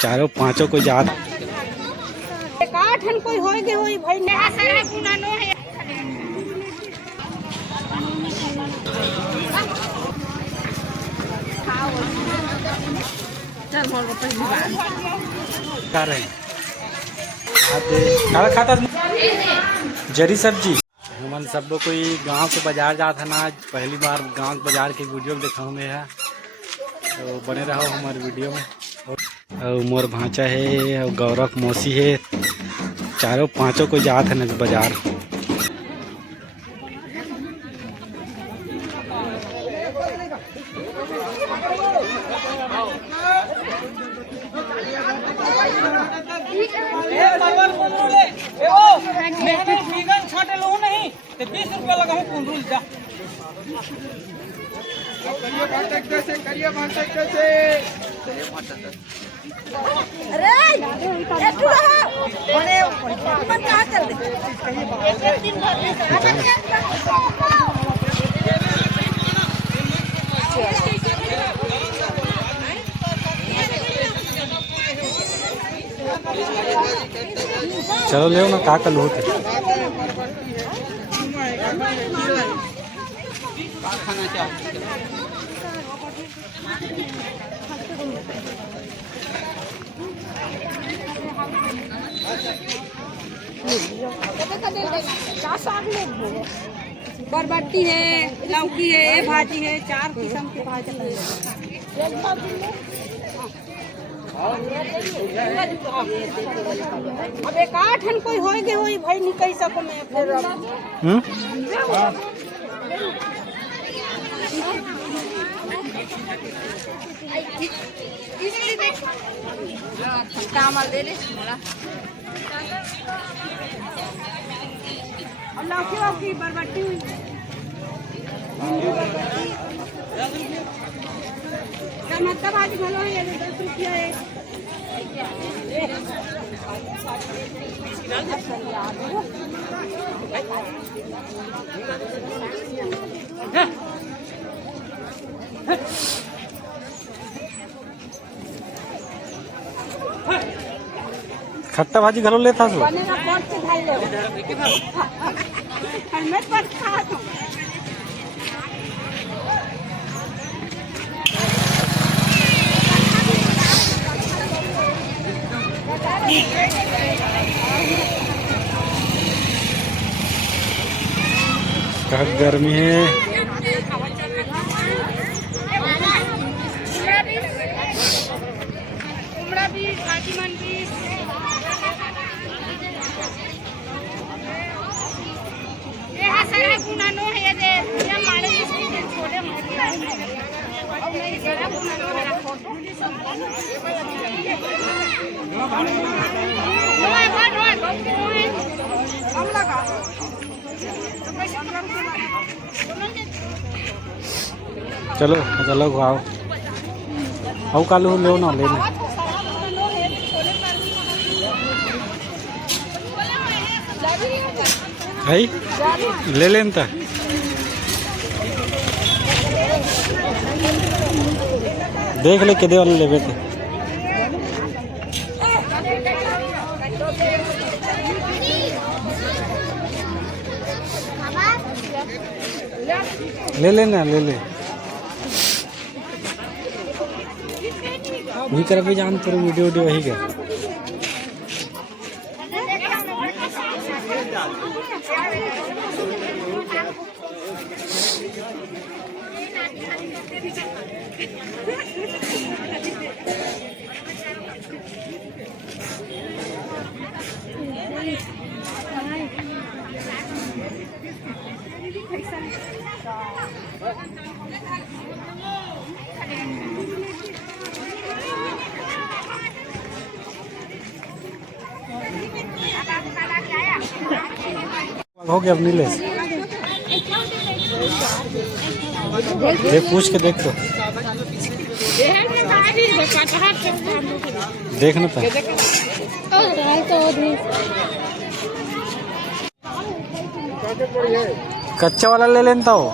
चारों पांचों को याद कोई होएगे होई भाई नया सारा गुना नो है। चल मोर पहली बार खा रहे हैं। खाना खाता जरी सब्जी। हमन सब कोई गांव के बाजार जात है ना, आज पहली बार गांव के बाजार के वीडियो दिखाऊँ में है, तो बने रहो हमारे वीडियो में। और मोर भांचा है और गौरव मौसी है, चारों पांचों को जात है ना बाजार। छोटे लो नहीं 20 रुपया लगाऊं कुंडल जा। अरे एक बड़े मन कहां चल दे एक दिन चलो ले ना का कल होते खाना चाहो। बरबट्टी है, लौकी है, ये भाजी है, 4 किस्म की भाजी है। अब एक 8 कोई होएगे होई भाई निकल सको मैं फिर दे ले और लौकी बरबट्टी हुई टमाटर भाजी भलो है 10 रुपया है। खट्टा भाजी घलो लेता सो गर्मी है। चलो चलो आओ आओ कालू लो ना लेना भाई ले लेन ता देख ले किदे वाले लेवे थे। ले लेना ले ले वही कर भी जान तेरे वीडियो वही कर। हो गया अब नीले देख पूछ के देख तो देखना था कच्चा वाला ले लेता हो।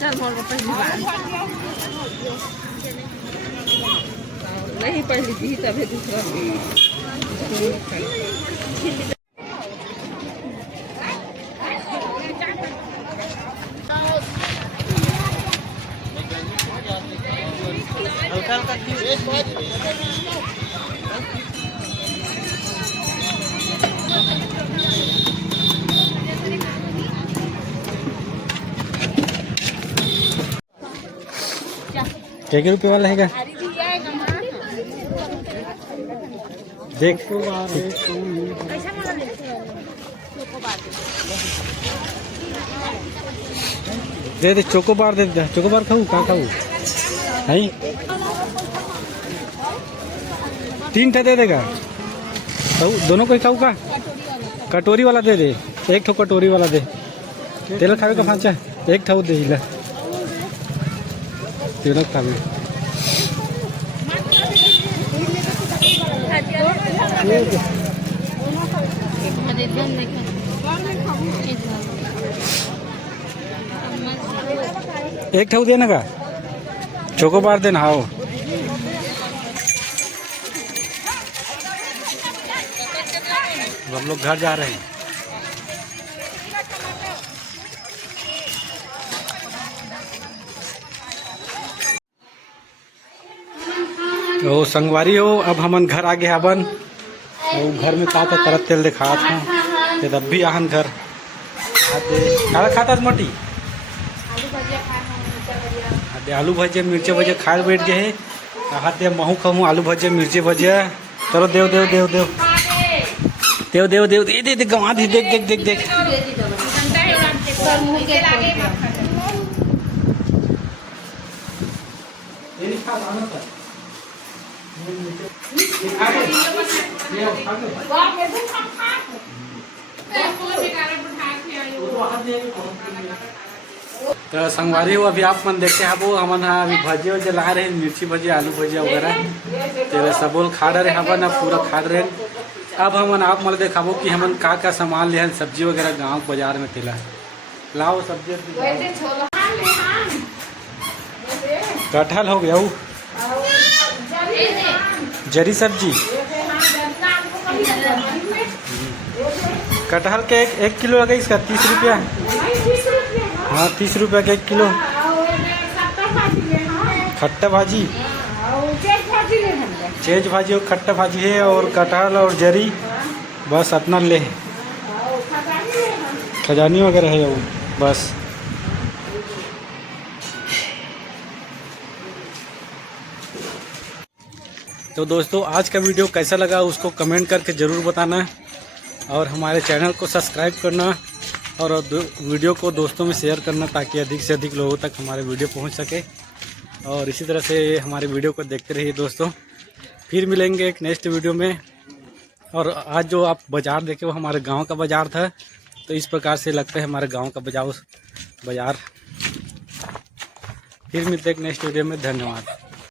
चल मोर पहली बार नहीं पहली थी तभी दूसरा क्या रुपये वाला है? देख दे चोकोबार दे चोकोबार खाऊ कहाँ खाऊ है? 3 ठे दे देगा तो दोनों को ही खाऊ का? कटोरी वाला दे दे, 1 ठो कटोरी वाला दे। तेल खावे का फांचा 1 ठो दे हिला तीनों खावे। एक ठो देना का चोकोबार देना। हाँ हम लोग घर जा रहे हैं। तो संगवारी हो अब हमन घर आ गए हवन। तो घर में का तरत तेल दिखा था तब भी आहन घर खाना खाता मोटी आलू भजिया मिर्ची भजिया खाए बैठ गए है। हाथ महू खाऊँ आलू भजिया मिर्ची भजिया। चलो देव देव देव देव देव देव देव दे दे गवा दी। देख देख देख देख तो संगवारी हो अभी आप मन देखते हैं वो हमन अभी भजिया वजिया ला रहे हैं, मिर्ची भजिया आलू भजिया वगैरह तेरे सबोल खा रहे हमन अब पूरा खा रहे। अब हमन आप मन देखाबो कि हमन का सामान ले सब्जी वगैरह गांव बाजार में तेला लाओ सब्जी। कटहल हो गया जरी सब्जी कटहल के 1 किलो लगे इसका 30 रुपया। हाँ 30 रुपया का 1 किलो। खट्टा भाजी, चेज भाजी ले हमको। चेज भाजी और खट्टा भाजी है, और कटहल और जरी, बस इतना ले। खजानी वगैरह है वो, बस। तो दोस्तों आज का वीडियो कैसा लगा उसको कमेंट करके ज़रूर बताना, और हमारे चैनल को सब्सक्राइब करना, और वीडियो को दोस्तों में शेयर करना, ताकि अधिक से अधिक लोगों तक हमारे वीडियो पहुंच सके। और इसी तरह से हमारे वीडियो को देखते रहिए दोस्तों। फिर मिलेंगे एक नेक्स्ट वीडियो में। और आज जो आप बाज़ार देखे वो हमारे गांव का बाज़ार था, तो इस प्रकार से लगता है हमारे गांव का बाज़ार। फिर मिलते हैं एक नेक्स्ट वीडियो में। धन्यवाद।